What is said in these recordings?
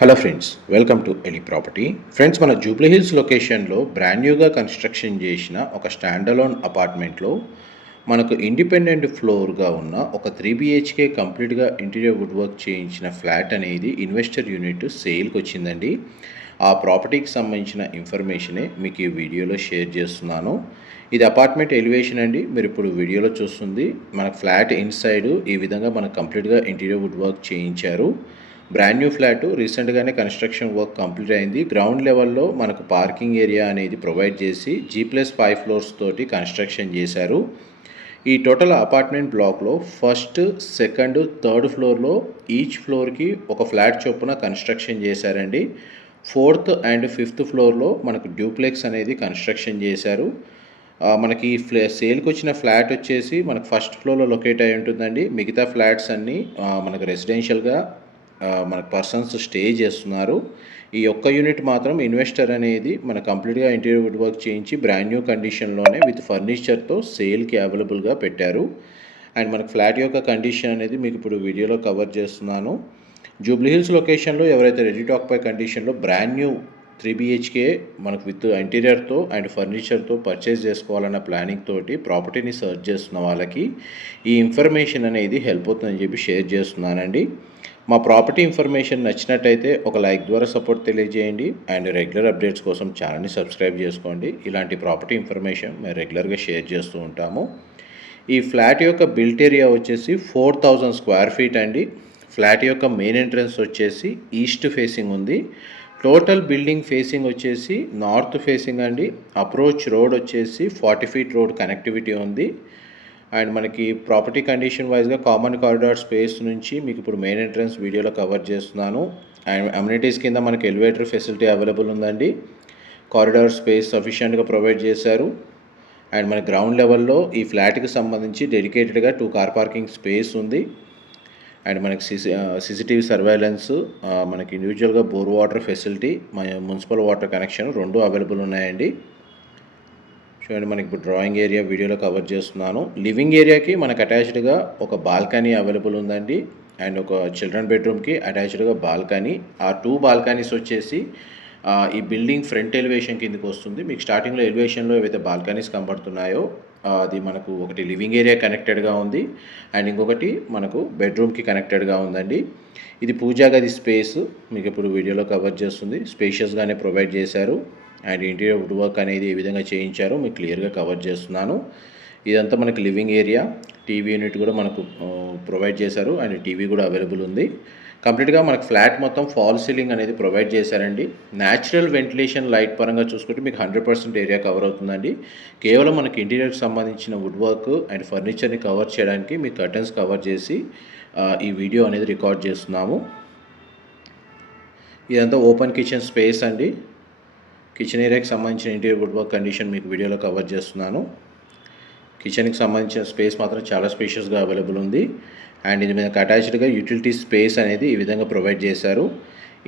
Hello friends welcome to Eli property friends మన జూబ్లీ హిల్స్ లొకేషన్లో brand న్యూగా కన్స్ట్రక్షన్ చేసిన ఒక స్టాండలోన్ అపార్ట్మెంట్లో మనకు ఇండిపెండెంట్ ఫ్లోర్గా ఉన్న ఒక త్రీ బిహెచ్కే కంప్లీట్గా ఇంటీరియర్ వుడ్ వర్క్ చేయించిన ఫ్లాట్ అనేది ఇన్వెస్టర్ యూనిట్ సేల్కి వచ్చిందండి. ఆ ప్రాపర్టీకి సంబంధించిన ఇన్ఫర్మేషనే మీకు ఈ వీడియోలో షేర్ చేస్తున్నాను. ఇది అపార్ట్మెంట్ ఎలివేషన్ అండి. మీరు ఇప్పుడు వీడియోలో చూస్తుంది మన ఫ్లాట్ ఇన్సైడ్ ఈ విధంగా మనకు కంప్లీట్గా ఇంటీరియర్ వుడ్ వర్క్ చేయించారు. బ్రాండ్ న్యూ ఫ్లాట్ రీసెంట్గానే కన్స్ట్రక్షన్ వర్క్ కంప్లీట్ అయింది. గ్రౌండ్ లెవెల్లో మనకు పార్కింగ్ ఏరియా అనేది ప్రొవైడ్ చేసి జీ ప్లస్ ఫైవ్ ఫ్లోర్స్ తోటి కన్స్ట్రక్షన్ చేశారు. ఈ టోటల్ అపార్ట్మెంట్ బ్లాక్లో ఫస్ట్ సెకండ్ థర్డ్ ఫ్లోర్లో ఈచ్ ఫ్లోర్కి ఒక ఫ్లాట్ చొప్పున కన్స్ట్రక్షన్ చేశారండి. ఫోర్త్ అండ్ ఫిఫ్త్ ఫ్లోర్లో మనకు డ్యూప్లెక్స్ అనేది కన్స్ట్రక్షన్ చేశారు. మనకి ఈ ఫ్లా సేల్కి వచ్చిన ఫ్లాట్ వచ్చేసి మనకు ఫస్ట్ ఫ్లోర్లో లొకేట్ అయి ఉంటుందండి. మిగతా ఫ్లాట్స్ అన్నీ మనకు రెసిడెన్షియల్గా మనకు పర్సన్స్ స్టే చేస్తున్నారు. ఈ ఒక్క యూనిట్ మాత్రం ఇన్వెస్టర్ అనేది మన కంప్లీట్గా ఇంటీరియర్ వుడ్ వర్క్ చేయించి బ్రాండ్ న్యూ కండిషన్లోనే విత్ ఫర్నిచర్తో సేల్కి అవైలబుల్గా పెట్టారు. అండ్ మనకు ఫ్లాట్ యొక్క కండిషన్ అనేది మీకు ఇప్పుడు వీడియోలో కవర్ చేస్తున్నాను. జూబ్లీ హిల్స్ లొకేషన్లో ఎవరైతే రెడీ టాక్ పై కండిషన్లో బ్రాండ్ న్యూ త్రీ బిహెచ్కే మనకు విత్ ఇంటీరియర్తో అండ్ ఫర్నిచర్తో పర్చేస్ చేసుకోవాలన్న ప్లానింగ్ తోటి ప్రాపర్టీని సర్చ్ చేస్తున్న వాళ్ళకి ఈ ఇన్ఫర్మేషన్ అనేది హెల్ప్ అవుతుందని చెప్పి షేర్ చేస్తున్నానండి. మా ప్రాపర్టీ ఇన్ఫర్మేషన్ నచ్చినట్టయితే ఒక లైక్ ద్వారా సపోర్ట్ తెలియజేయండి. అండ్ రెగ్యులర్ అప్డేట్స్ కోసం ఛానల్ని సబ్స్క్రైబ్ చేసుకోండి. ఇలాంటి ప్రాపర్టీ ఇన్ఫర్మేషన్ మేము రెగ్యులర్గా షేర్ చేస్తూ ఉంటాము. ఈ ఫ్లాట్ యొక్క బిల్ట్ ఏరియా వచ్చేసి ఫోర్ థౌజండ్ స్క్వేర్ ఫీట్ అండి. ఫ్లాట్ యొక్క మెయిన్ ఎంట్రన్స్ వచ్చేసి ఈస్ట్ ఫేసింగ్ ఉంది. టోటల్ బిల్డింగ్ ఫేసింగ్ వచ్చేసి నార్త్ ఫేసింగ్ అండి. అప్రోచ్ రోడ్ వచ్చేసి ఫార్టీ ఫీట్ రోడ్ కనెక్టివిటీ ఉంది. అండ్ మనకి ప్రాపర్టీ కండిషన్ వైజ్గా కామన్ కారిడార్ స్పేస్ నుంచి మీకు ఇప్పుడు మెయిన్ ఎంట్రన్స్ వీడియోలో కవర్ చేస్తున్నాను. అండ్ అమ్యూనిటీస్ కింద మనకి ఎలివేటర్ ఫెసిలిటీ అవైలబుల్ ఉందండి. కారిడార్ స్పేస్ సఫిషియెంట్గా ప్రొవైడ్ చేశారు. అండ్ మన గ్రౌండ్ లెవెల్లో ఈ ఫ్లాట్కి సంబంధించి డెడికేటెడ్గా టూ కార్ పార్కింగ్ స్పేస్ ఉంది. అండ్ మనకి సిసి సీసీటీవీ సర్వైలెన్స్ మనకి ఇండివిజువల్గా బోర్ వాటర్ ఫెసిలిటీ మన మున్సిపల్ వాటర్ కనెక్షన్ రెండు అవైలబుల్ ఉన్నాయండి. చూడండి మనకి ఇప్పుడు డ్రాయింగ్ ఏరియా వీడియోలో కవర్ చేస్తున్నాను. లివింగ్ ఏరియాకి మనకు అటాచ్డ్గా ఒక బాల్కనీ అవైలబుల్ ఉందండి. అండ్ ఒక చిల్డ్రన్ బెడ్రూమ్కి అటాచ్డ్గా బాల్కనీ. ఆ టూ బాల్కనీస్ వచ్చేసి ఈ బిల్డింగ్ ఫ్రంట్ ఎలివేషన్ కిందకి వస్తుంది. మీకు స్టార్టింగ్లో ఎలివేషన్లో ఏవైతే బాల్కనీస్ కనబడుతున్నాయో అది మనకు ఒకటి లివింగ్ ఏరియా కనెక్టెడ్గా ఉంది. అండ్ ఇంకొకటి మనకు బెడ్రూమ్కి కనెక్టెడ్గా ఉందండి. ఇది పూజా గది స్పేస్. మీకు ఇప్పుడు వీడియోలో కవర్ చేస్తుంది. స్పేషియస్గానే ప్రొవైడ్ చేశారు. అండ్ ఇంటీరియర్ వుడ్ వర్క్ అనేది ఏ విధంగా చేయించారో మీకు క్లియర్గా కవర్ చేస్తున్నాను. ఇదంతా మనకి లివింగ్ ఏరియా. టీవీ యూనిట్ కూడా మనకు ప్రొవైడ్ చేశారు. అండ్ టీవీ కూడా అవైలబుల్ ఉంది. కంప్లీట్గా మనకు ఫ్లాట్ మొత్తం ఫాల్ సీలింగ్ అనేది ప్రొవైడ్ చేశారండి. న్యాచురల్ వెంటిలేషన్ లైట్ పరంగా చూసుకుంటే మీకు హండ్రెడ్ పర్సెంట్ ఏరియా కవర్ అవుతుందండి. కేవలం మనకి ఇంటీరియర్కి సంబంధించిన వుడ్ వర్క్ అండ్ ఫర్నిచర్ని కవర్ చేయడానికి మీ కర్టన్స్ కవర్ చేసి ఈ వీడియో అనేది రికార్డ్ చేస్తున్నాము. ఇదంతా ఓపెన్ కిచెన్ స్పేస్ అండి. కిచెన్ ఏరియాకి సంబంధించిన ఇంటీరియర్ వుడ్ వర్క్ కండిషన్ మీకు వీడియోలో కవర్ చేస్తున్నాను. కిచెన్కి సంబంధించిన స్పేస్ మాత్రం చాలా స్పేషియస్గా అవైలబుల్ ఉంది. అండ్ ఇది మనకు అటాచ్డ్గా యూటిలిటీ స్పేస్ అనేది ఈ విధంగా ప్రొవైడ్ చేశారు.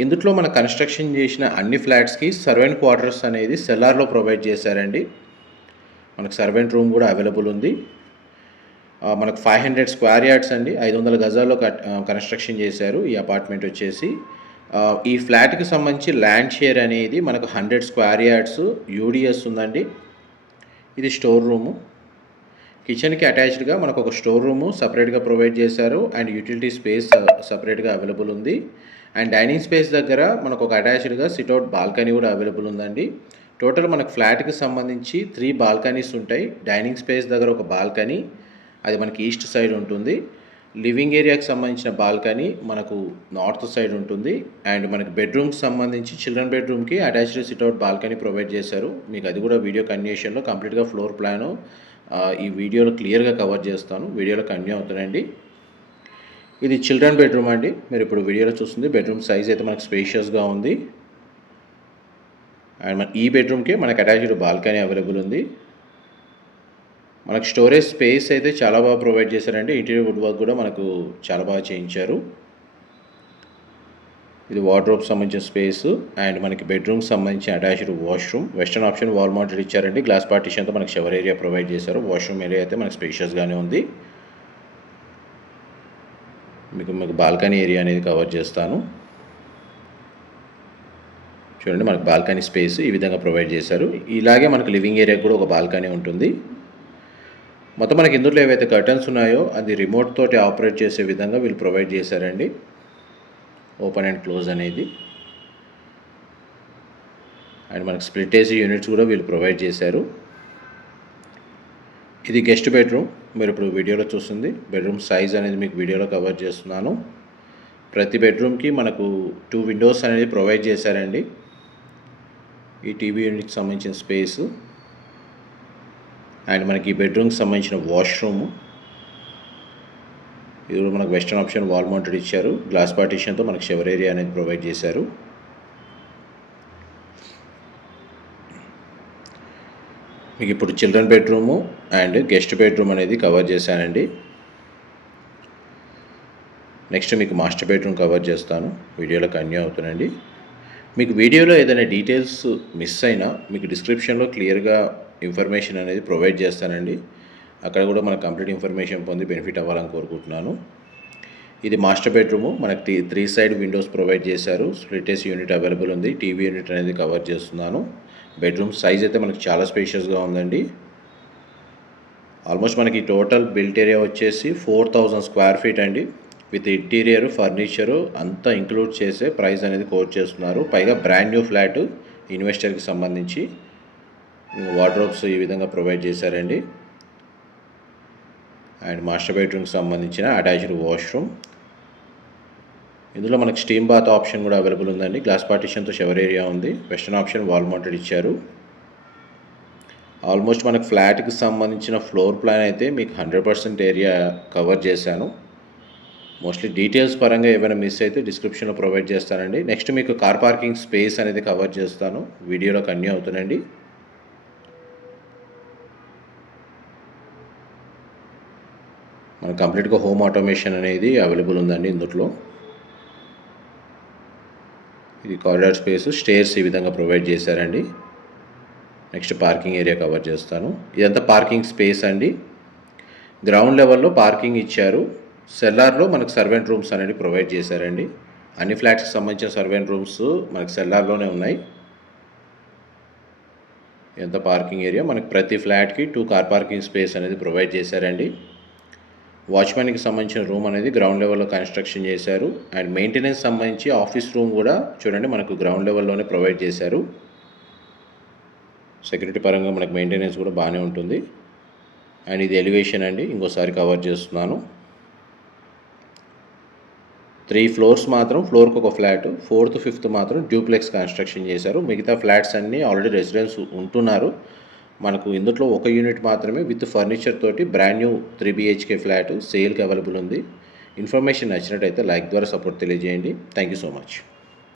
ఇందులో మన కన్స్ట్రక్షన్ చేసిన అన్ని ఫ్లాట్స్కి సర్వెంట్ క్వార్టర్స్ అనేది సెల్లార్లో ప్రొవైడ్ చేశారండి. మనకు సర్వెంట్ రూమ్ కూడా అవైలబుల్ ఉంది. మనకు ఫైవ్ హండ్రెడ్ స్క్వేర్ యార్డ్స్ అండి. ఐదు వందల గజాల్లో కట్ కన్స్ట్రక్షన్ చేశారు ఈ అపార్ట్మెంట్ వచ్చేసి. ఈ ఫ్లాట్కి సంబంధించి ల్యాండ్ షేర్ అనేది మనకు హండ్రెడ్ స్క్వేర్ యార్డ్స్ యూడిఎస్ ఉందండి. ఇది స్టోర్ రూము. కిచెన్కి అటాచ్డ్గా మనకు ఒక స్టోర్ రూము సపరేట్గా ప్రొవైడ్ చేశారు. అండ్ యూటిలిటీ స్పేస్ సపరేట్గా అవైలబుల్ ఉంది. అండ్ డైనింగ్ స్పేస్ దగ్గర మనకు ఒక అటాచ్డ్గా సిట్అవుట్ బాల్కనీ కూడా అవైలబుల్ ఉందండి. టోటల్ మనకు ఫ్లాట్కి సంబంధించి త్రీ బాల్కనీస్ ఉంటాయి. డైనింగ్ స్పేస్ దగ్గర ఒక బాల్కనీ అది మనకి ఈస్ట్ సైడ్ ఉంటుంది. లివింగ్ ఏరియాకి సంబంధించిన బాల్కనీ మనకు నార్త్ సైడ్ ఉంటుంది. అండ్ మనకి బెడ్రూమ్కి సంబంధించి చిల్డ్రన్ బెడ్రూమ్కి అటాచ్డ్ సిట్అవుట్ బాల్కనీ ప్రొవైడ్ చేశారు. మీకు అది కూడా వీడియో కండిషన్లో కంప్లీట్గా ఫ్లోర్ ప్లాను ఈ వీడియోలో క్లియర్గా కవర్ చేస్తాను. వీడియోలో కంటిన్యూ అవుతానండి ఇది చిల్డ్రన్ బెడ్రూమ్ అండి. మీరు ఇప్పుడు వీడియోలో చూస్తుంది బెడ్రూమ్ సైజ్ అయితే మనకు స్పేషియస్గా ఉంది. అండ్ మన ఈ బెడ్రూమ్కి మనకు అటాచ్డ్ బాల్కనీ అవైలబుల్ ఉంది. మనకు స్టోరేజ్ స్పేస్ అయితే చాలా బాగా ప్రొవైడ్ చేశారండి. ఇంటీరియర్ వుడ్ వర్క్ కూడా మనకు చాలా బాగా చేయించారు. ఇది వార్డ్రోబ్ సంబంధించిన స్పేస్ అండ్ మనకి బెడ్రూమ్కి సంబంధించిన attached washroom western option wall mounted ఇచ్చారండి. గ్లాస్ పార్టీషన్తో మనకి షవర్ ఏరియా ప్రొవైడ్ చేశారు. వాష్రూమ్ ఏరియా అయితే మనకి స్పేషియస్గానే ఉంది. మీకు మీకు బాల్కనీ ఏరియా అనేది కవర్ చేస్తాను. చూడండి మనకు బాల్కనీ స్పేస్ ఈ విధంగా ప్రొవైడ్ చేశారు. ఇలాగే మనకు లివింగ్ ఏరియా కూడా ఒక బాల్కనీ ఉంటుంది. మొత్తం మనకి ఇందులో ఏవైతే కర్టన్స్ ఉన్నాయో అది రిమోట్ తోటి ఆపరేట్ చేసే విధంగా వీళ్ళు ప్రొవైడ్ చేశారండి. ఓపెన్ అండ్ క్లోజ్ అనేది. అండ్ మనకు స్ప్లిట్ ఏసీ యూనిట్స్ కూడా వీళ్ళు ప్రొవైడ్ చేశారు. ఇది గెస్ట్ బెడ్రూమ్ మీరు ఇప్పుడు వీడియోలో చూస్తుంది. బెడ్రూమ్ సైజ్ అనేది మీకు వీడియోలో కవర్ చేస్తున్నాను. ప్రతి బెడ్రూమ్కి మనకు టూ విండోస్ అనేది ప్రొవైడ్ చేశారండి. ఈ టీవీ యూనిట్కి సంబంధించిన స్పేస్ అండ్ మనకి ఈ బెడ్రూమ్కి సంబంధించిన వాష్రూమ్ ఇది కూడా మనకు వెస్టర్న్ ఆప్షన్ వాల్ మౌంటెడ్ ఇచ్చారు. గ్లాస్ పార్టీషన్తో మనకి షవర్ ఏరియా అనేది ప్రొవైడ్ చేశారు. మీకు ఇప్పుడు children bedroom and guest bedroom అనేది కవర్ చేశానండి. నెక్స్ట్ మీకు మాస్టర్ బెడ్రూమ్ కవర్ చేస్తాను. వీడియోలో కన్యూ అవుతానండి మీకు వీడియోలో ఏదైనా డీటెయిల్స్ మిస్ అయినా మీకు డిస్క్రిప్షన్లో క్లియర్గా ఇన్ఫర్మేషన్ అనేది ప్రొవైడ్ చేస్తానండి. అక్కడ కూడా మనకు కంప్లీట్ ఇన్ఫర్మేషన్ పొంది బెనిఫిట్ అవ్వాలని కోరుకుంటున్నాను. ఇది మాస్టర్ బెడ్రూము మనకి three three side windows provide చేశారు. స్ప్లిటెస్ యూనిట్ అవైలబుల్ ఉంది. టీవీ యూనిట్ అనేది కవర్ చేస్తున్నాను. బెడ్రూమ్ సైజ్ అయితే మనకి చాలా స్పేషియస్గా ఉందండి. ఆల్మోస్ట్ మనకి టోటల్ బిల్ట్ ఏరియా వచ్చేసి ఫోర్ థౌజండ్ స్క్వేర్ ఫీట్ అండి. విత్ ఇంటీరియర్ ఫర్నిచరు అంతా ఇంక్లూడ్ చేసే ప్రైస్ అనేది కోట్ చేస్తున్నారు. పైగా బ్రాండ్ న్యూ ఫ్లాట్ ఇన్వెస్టర్కి సంబంధించి వార్డ్రోబ్స్ ఈ విధంగా ప్రొవైడ్ చేశారండి. అండ్ మాస్టర్ బెడ్రూమ్కి సంబంధించిన అటాచ్డ్ వాష్రూమ్. ఇందులో మనకు స్టీమ్ బాత్ ఆప్షన్ కూడా అవైలబుల్ ఉందండి. గ్లాస్ పార్టిషన్తో షవర్ ఏరియా ఉంది. వెస్టర్న్ ఆప్షన్ వాల్ మౌంటెడ్ ఇచ్చారు. ఆల్మోస్ట్ మనకు ఫ్లాట్కి సంబంధించిన ఫ్లోర్ ప్లాన్ అయితే మీకు హండ్రెడ్ పర్సెంట్ ఏరియా కవర్ చేశాను. మోస్ట్లీ డీటెయిల్స్ పరంగా ఏమైనా మిస్ అయితే డిస్క్రిప్షన్లో ప్రొవైడ్ చేస్తానండి. నెక్స్ట్ మీకు కార్ పార్కింగ్ స్పేస్ అనేది కవర్ చేస్తాను. వీడియోలో కన్యూ అవుతానండి మనకు కంప్లీట్గా హోమ్ ఆటోమేషన్ అనేది అవైలబుల్ ఉందండి ఇందులో ఇది కారిడార్ స్పేస్ స్టేర్స్ ఈ విధంగా ప్రొవైడ్ చేశారండి. నెక్స్ట్ పార్కింగ్ ఏరియా కవర్ చేస్తాను. ఇదంతా పార్కింగ్ స్పేస్ అండి. గ్రౌండ్ లెవెల్లో పార్కింగ్ ఇచ్చారు. సెల్లార్లో మనకు సర్వెంట్ రూమ్స్ అనేది ప్రొవైడ్ చేశారండి. అన్ని ఫ్లాట్స్కి సంబంధించిన సర్వెంట్ రూమ్స్ మనకు సెల్లార్లోనే ఉన్నాయి. ఎంత పార్కింగ్ ఏరియా. మనకు ప్రతి ఫ్లాట్కి టూ కార్ పార్కింగ్ స్పేస్ అనేది ప్రొవైడ్ చేశారండి. వాచ్మెన్కి సంబంధించిన రూమ్ అనేది గ్రౌండ్ లెవెల్లో కన్స్ట్రక్షన్ చేశారు. అండ్ మెయింటెనెన్స్ సంబంధించి ఆఫీస్ రూమ్ కూడా చూడండి మనకు గ్రౌండ్ లెవెల్లోనే ప్రొవైడ్ చేశారు. సెక్యూరిటీ పరంగా మనకు మెయింటెనెన్స్ కూడా బాగానే ఉంటుంది. అండ్ ఇది ఎలివేషన్ అండి. ఇంకోసారి కవర్ చేస్తున్నాను. త్రీ ఫ్లోర్స్ మాత్రం ఫ్లోర్కి ఒక ఫ్లాట్ ఫోర్త్ ఫిఫ్త్ మాత్రం డ్యూప్లెక్స్ కన్స్ట్రక్షన్ చేశారు. మిగతా ఫ్లాట్స్ అన్నీ ఆల్రెడీ రెసిడెన్స్ ఉంటున్నారు. మనకు ఇందులో ఒక యూనిట్ మాత్రమే విత్ ఫర్నిచర్ తోటి brand new three BHK flat సేల్కి అవైలబుల్ ఉంది. ఇన్ఫర్మేషన్ నచ్చినట్టయితే లైక్ ద్వారా సపోర్ట్ తెలియజేయండి. Thank you so much.